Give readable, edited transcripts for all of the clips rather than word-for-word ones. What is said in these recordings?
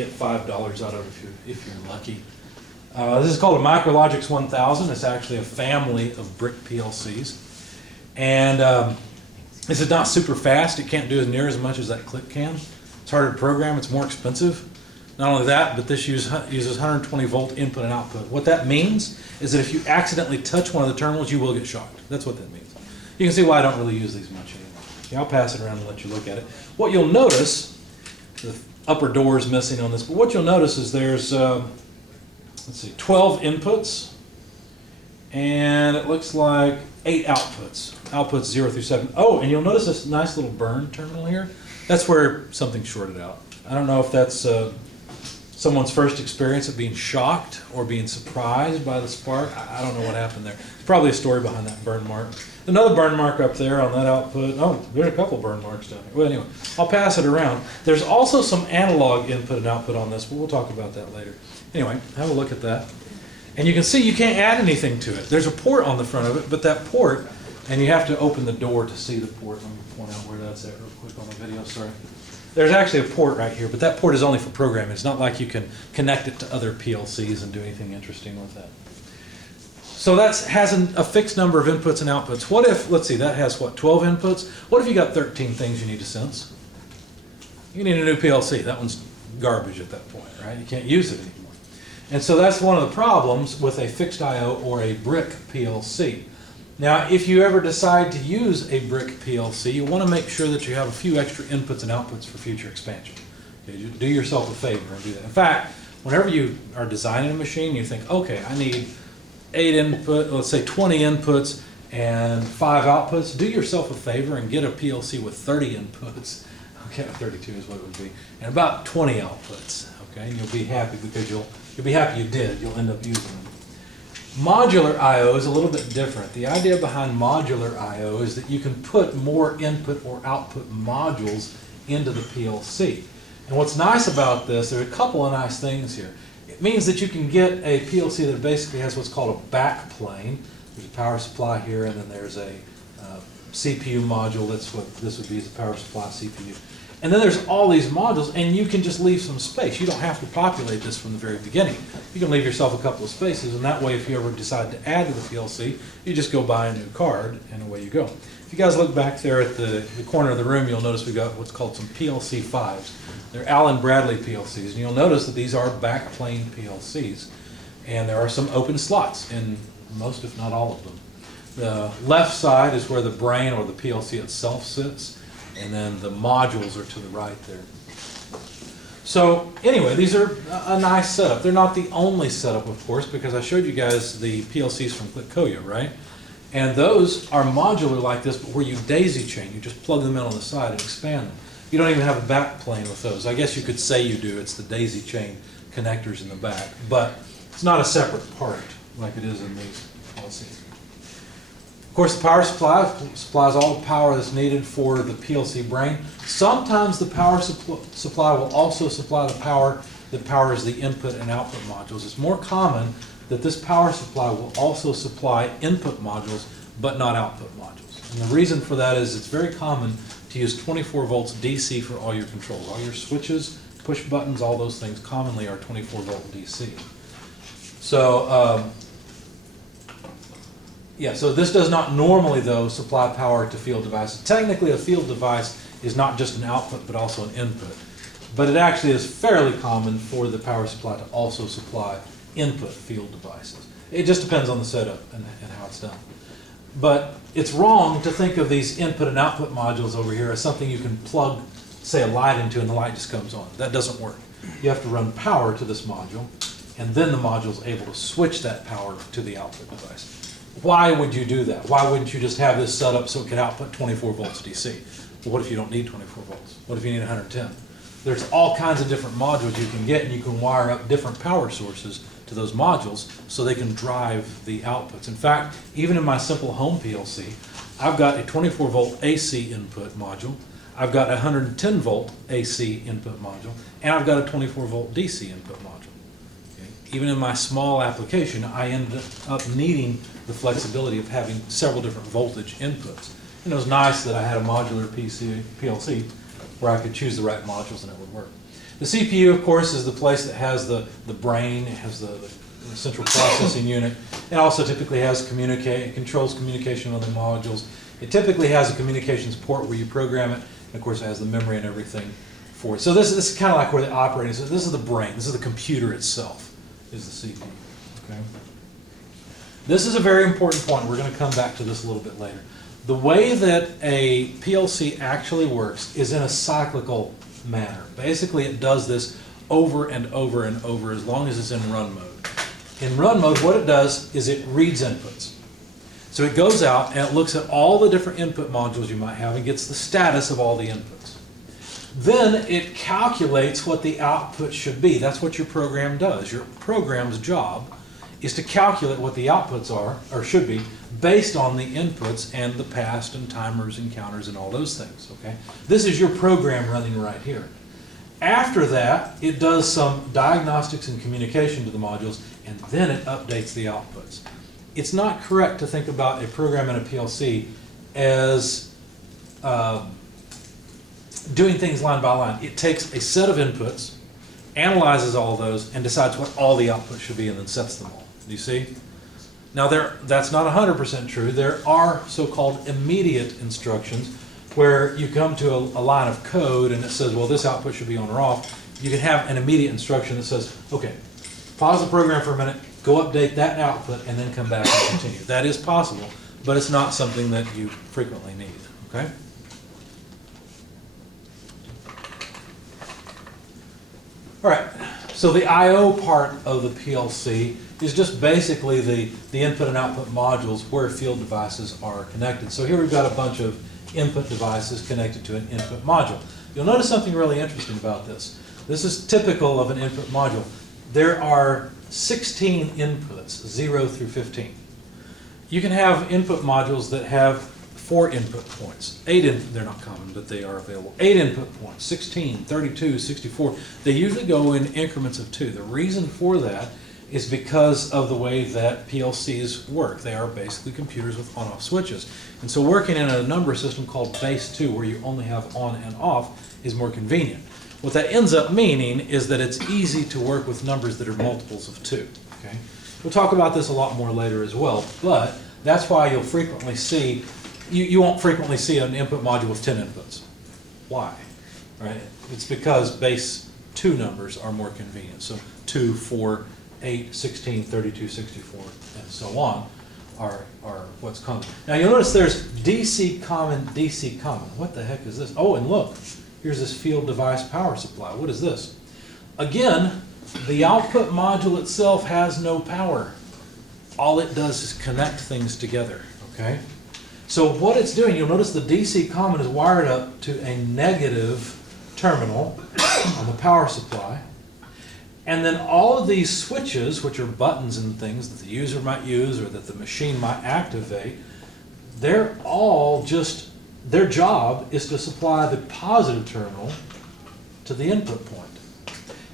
Get $5 out of it if you're lucky. This is called a Micrologix 1000. It's actually a family of brick PLCs. And this is not super fast. It can't do as near as much as that click can. It's harder to program. It's more expensive. Not only that, but this uses 120 volt input and output. What that means is that if you accidentally touch one of the terminals, you will get shocked. That's what that means. You can see why I don't really use these much anymore. Okay, I'll pass it around and let you look at it. What you'll notice, the upper door is missing on this, but what you'll notice is there's, let's see, 12 inputs, and it looks like 8 outputs. Outputs 0 through 7. Oh, and you'll notice this nice little burn terminal here. That's where something's shorted out. I don't know if that's someone's first experience of being shocked or being surprised by the spark. I don't know what happened there. There's probably a story behind that burn mark. Another burn mark up there on that output. Oh, there's a couple burn marks down here. Well, anyway, I'll pass it around. There's also some analog input and output on this, but we'll talk about that later. Anyway, have a look at that. And you can see you can't add anything to it. There's a port on the front of it, but that port, and you have to open the door to see the port. Let me point out where that's at real quick on the video, sorry. There's actually a port right here, but that port is only for programming. It's not like you can connect it to other PLCs and do anything interesting with that. So that has a fixed number of inputs and outputs. What if, let's see, that has what, 12 inputs? What if you got 13 things you need to sense? You need a new PLC. That one's garbage at that point, right? You can't use it anymore. And so that's one of the problems with a fixed I/O or a brick PLC. Now, if you ever decide to use a brick PLC, you want to make sure that you have a few extra inputs and outputs for future expansion. Okay, do yourself a favor and do that. In fact, whenever you are designing a machine, you think, okay, I need 8 input, let's say 20 inputs and 5 outputs. Do yourself a favor and get a PLC with 30 inputs. Okay, 32 is what it would be, and about 20 outputs. Okay, and you'll be happy because you'll be happy you did. You'll end up using them. Modular I/O is a little bit different. The idea behind modular I/O is that you can put more input or output modules into the PLC. And what's nice about this, there are a couple of nice things here. It means that you can get a PLC that basically has what's called a back plane. There's a power supply here, and then there's a CPU module. That's what this would be, is a power supply CPU. And then there's all these modules, and you can just leave some space. You don't have to populate this from the very beginning. You can leave yourself a couple of spaces, and that way, if you ever decide to add to the PLC, you just go buy a new card, and away you go. If you guys look back there at the corner of the room, you'll notice we've got what's called some PLC 5s. They're Allen Bradley PLCs, and you'll notice that these are backplane PLCs, and there are some open slots in most, if not all of them. The left side is where the brain or the PLC itself sits, and then the modules are to the right there. So anyway, these are a nice setup. They're not the only setup, of course, because I showed you guys the PLCs from Koyo, right? And those are modular like this, but where you daisy chain, you just plug them in on the side and expand them. You don't even have a back plane with those. I guess you could say you do. It's the daisy chain connectors in the back, but it's not a separate part like it is in these PLCs. Of course, the power supply supplies all the power that's needed for the PLC brain. Sometimes the power supply will also supply the power that powers the input and output modules. It's more common that this power supply will also supply input modules, but not output modules. And the reason for that is it's very common to use 24 volts DC for all your controls. All your switches, push buttons, all those things commonly are 24 volt DC. So, yeah, so this does not normally, though, supply power to field devices. Technically, a field device is not just an output, but also an input. But it actually is fairly common for the power supply to also supply input field devices. It just depends on the setup and how it's done. But it's wrong to think of these input and output modules over here as something you can plug, say, a light into and the light just comes on. That doesn't work. You have to run power to this module, and then the module is able to switch that power to the output device. Why would you do that? Why wouldn't you just have this set up so it could output 24 volts DC? Well, what if you don't need 24 volts? What if you need 110? There's all kinds of different modules you can get, and you can wire up different power sources to those modules so they can drive the outputs. In fact, even in my simple home PLC, I've got a 24 volt AC input module, I've got a 110 volt AC input module, and I've got a 24 volt DC input module. Even in my small application, I ended up needing the flexibility of having several different voltage inputs. And it was nice that I had a modular PLC where I could choose the right modules and it would work. The CPU, of course, is the place that has the brain, it has the central processing unit. It also typically has controls communication on the modules. It typically has a communications port where you program it, and of course it has the memory and everything for it. So this is kind of like where the operating system, this is the brain, this is the computer itself, is the CPU. Okay? This is a very important point. We're going to come back to this a little bit later. The way that a PLC actually works is in a cyclical manner. Basically, it does this over and over and over as long as it's in run mode. In run mode, what it does is it reads inputs. So it goes out and it looks at all the different input modules you might have and gets the status of all the inputs. Then it calculates what the output should be. That's what your program does. Your program's job is to calculate what the outputs are, or should be, based on the inputs and the past and timers and counters and all those things. Okay? This is your program running right here. After that, it does some diagnostics and communication to the modules, and then it updates the outputs. It's not correct to think about a program in a PLC as doing things line by line. It takes a set of inputs, analyzes all those, and decides what all the outputs should be, and then sets them all. Do you see? Now, that's not 100% true. There are so-called immediate instructions where you come to a line of code and it says, well, this output should be on or off. You can have an immediate instruction that says, okay, pause the program for a minute, go update that output, and then come back and continue. That is possible, but it's not something that you frequently need. Okay? All right, so the I/O part of the PLC is just basically the input and output modules where field devices are connected. So here we've got a bunch of input devices connected to an input module. You'll notice something really interesting about this. This is typical of an input module. There are 16 inputs, 0 through 15. You can have input modules that have 4 input points. They're not common, but they are available. 8 input points, 16, 32, 64. They usually go in increments of 2. The reason for that is because of the way that PLCs work. They are basically computers with on-off switches. And so working in a number system called base 2, where you only have on and off, is more convenient. What that ends up meaning is that it's easy to work with numbers that are multiples of 2. Okay? We'll talk about this a lot more later as well, but that's why you'll frequently see, you won't frequently see an input module with 10 inputs. Why? Right? It's because base 2 numbers are more convenient. So 2, 4, 8, 16, 32, 64, and so on are what's common. Now you'll notice there's DC common, DC common. What the heck is this? Oh, and look, here's this field device power supply. What is this? Again, the output module itself has no power. All it does is connect things together, okay? So what it's doing, you'll notice the DC common is wired up to a negative terminal on the power supply. And then all of these switches, which are buttons and things that the user might use or that the machine might activate, they're all just, their job is to supply the positive terminal to the input point.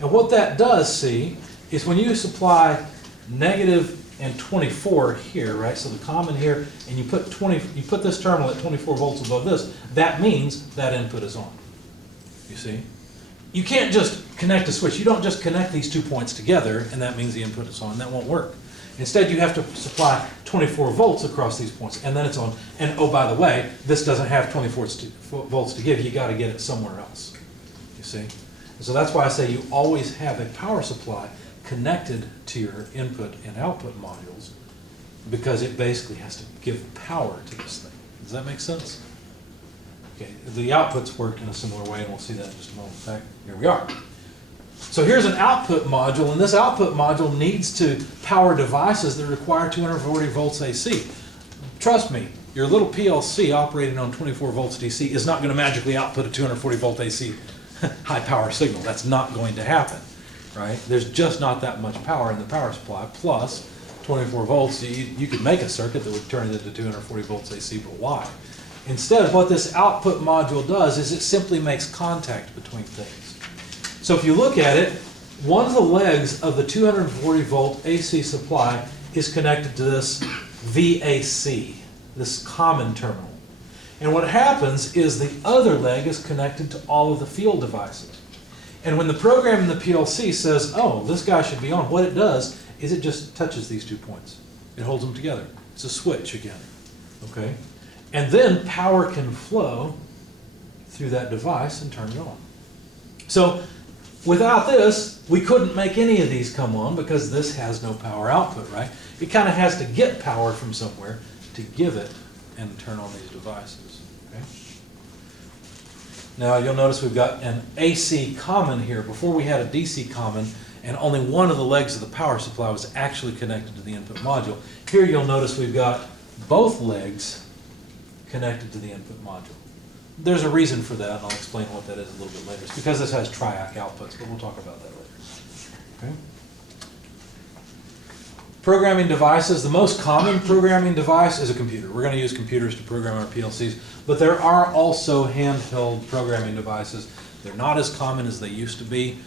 And what that does, see, is when you supply negative and 24 here, right? So the common here, and you put this terminal at 24 volts above this, that means that input is on. You see? You can't just connect a switch. You don't just connect these 2 points together and that means the input is on. That won't work. Instead, you have to supply 24 volts across these points and then it's on. And oh, by the way, this doesn't have 24 volts to give. You got to get it somewhere else. You see? And so that's why I say you always have a power supply connected to your input and output modules because it basically has to give power to this thing. Does that make sense? Okay, the outputs work in a similar way, and we'll see that in just a moment. In fact, here we are. So here's an output module, and this output module needs to power devices that require 240 volts AC. Trust me, your little PLC operating on 24 volts DC is not going to magically output a 240 volt AC high power signal. That's not going to happen, right? There's just not that much power in the power supply. Plus, 24 volts, you could make a circuit that would turn it into 240 volts AC, but why? Instead, what this output module does is it simply makes contact between things. So if you look at it, one of the legs of the 240 volt AC supply is connected to this VAC, this common terminal. And what happens is the other leg is connected to all of the field devices. And when the program in the PLC says, oh, this guy should be on, what it does is it just touches these 2 points. It holds them together. It's a switch again. Okay? And then power can flow through that device and turn it on. So without this, we couldn't make any of these come on because this has no power output, right? It kind of has to get power from somewhere to give it and turn on these devices. Okay? Now you'll notice we've got an AC common here. Before we had a DC common, and only one of the legs of the power supply was actually connected to the input module. Here you'll notice we've got both legs connected to the input module. There's a reason for that, and I'll explain what that is a little bit later. It's because this has triac outputs, but we'll talk about that later. Okay. Programming devices. The most common programming device is a computer. We're going to use computers to program our PLCs, but there are also handheld programming devices. They're not as common as they used to be.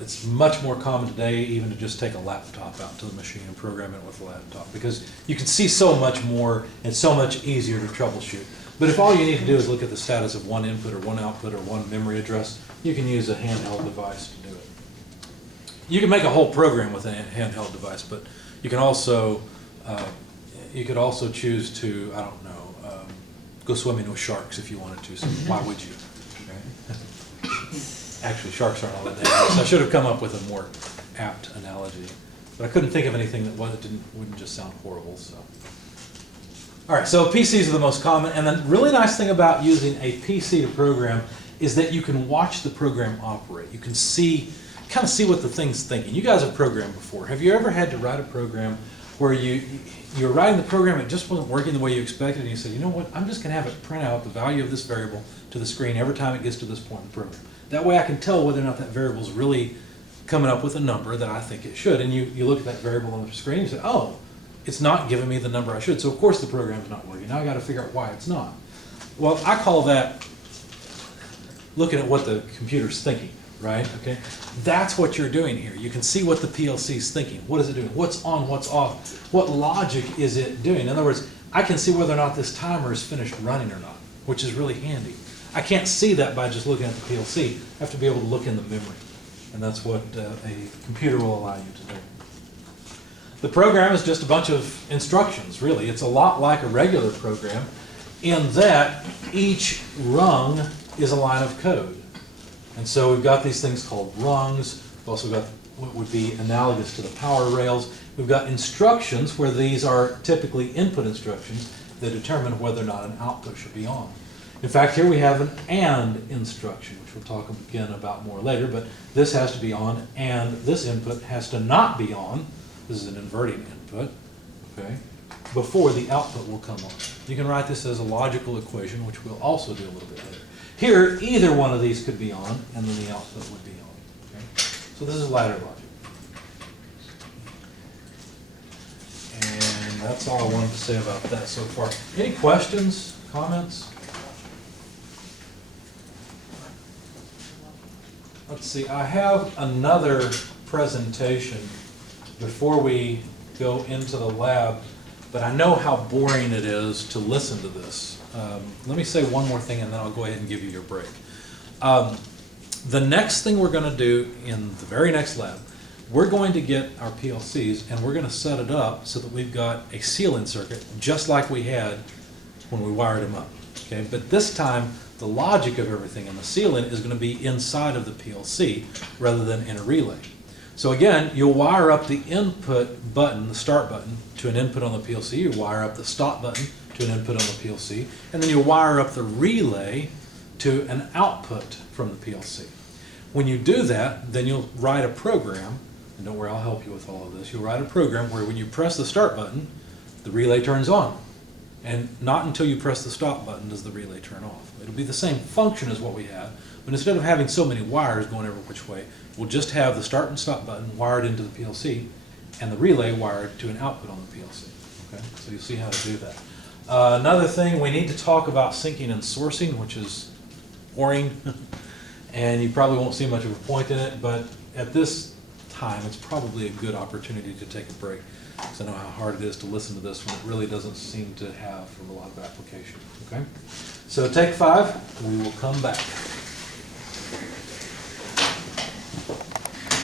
It's much more common today even to just take a laptop out to the machine and program it with a laptop because you can see so much more and so much easier to troubleshoot. But if all you need to do is look at the status of one input or one output or one memory address, you can use a handheld device to do it. You can make a whole program with a handheld device, but you can also could also choose to, I don't know, go swimming with sharks if you wanted to. So why would you? Okay. Actually, sharks aren't all that dangerous. I should have come up with a more apt analogy, but I couldn't think of anything that wouldn't just sound horrible. So, all right. So PCs are the most common, and the really nice thing about using a PC to program is that you can watch the program operate. You can kind of see what the thing's thinking. You guys have programmed before. Have you ever had to write a program where you were writing the program, it just wasn't working the way you expected, and you said, you know what, I'm just going to have it print out the value of this variable to the screen every time it gets to this point in the program. That way I can tell whether or not that variable is really coming up with a number that I think it should. And you look at that variable on the screen and you say, oh, it's not giving me the number I should. So of course the program's not working. Now I got to figure out why it's not. Well, I call that looking at what the computer's thinking, right? Okay, that's what you're doing here. You can see what the PLC is thinking. What is it doing? What's on? What's off? What logic is it doing? In other words, I can see whether or not this timer is finished running or not, which is really handy. I can't see that by just looking at the PLC. I have to be able to look in the memory, and that's what a computer will allow you to do. The program is just a bunch of instructions, really. It's a lot like a regular program in that each rung is a line of code. And so we've got these things called rungs. We've also got what would be analogous to the power rails. We've got instructions where these are typically input instructions that determine whether or not an output should be on. In fact, here we have an AND instruction, which we'll talk again about more later, but this has to be on, and this input has to not be on. This is an inverting input, okay, before the output will come on. You can write this as a logical equation, which we'll also do a little bit later. Here, either one of these could be on, and then the output would be on. Okay? So this is ladder logic. And that's all I wanted to say about that so far. Any questions, comments? Let's see, I have another presentation before we go into the lab, but I know how boring it is to listen to this. Let me say one more thing and then I'll go ahead and give you your break. The next thing we're going to do in the very next lab, we're going to get our PLCs and we're going to set it up so that we've got a seal-in circuit just like we had when we wired them up. Okay? But this time, the logic of everything in the seal-in is going to be inside of the PLC rather than in a relay. So again, you'll wire up the input button, the start button, to an input on the PLC. You wire up the stop button to an input on the PLC. And then you wire up the relay to an output from the PLC. When you do that, then you'll write a program, and don't worry, I'll help you with all of this. You'll write a program where when you press the start button, the relay turns on. And not until you press the stop button does the relay turn off. It'll be the same function as what we have, but instead of having so many wires going every which way, we'll just have the start and stop button wired into the PLC and the relay wired to an output on the PLC. Okay? So you'll see how to do that. Another thing, we need to talk about syncing and sourcing, which is boring, and you probably won't see much of a point in it, but at this time, it's probably a good opportunity to take a break, because I know how hard it is to listen to this when it really doesn't seem to have a lot of application. Okay? So take 5, we will come back.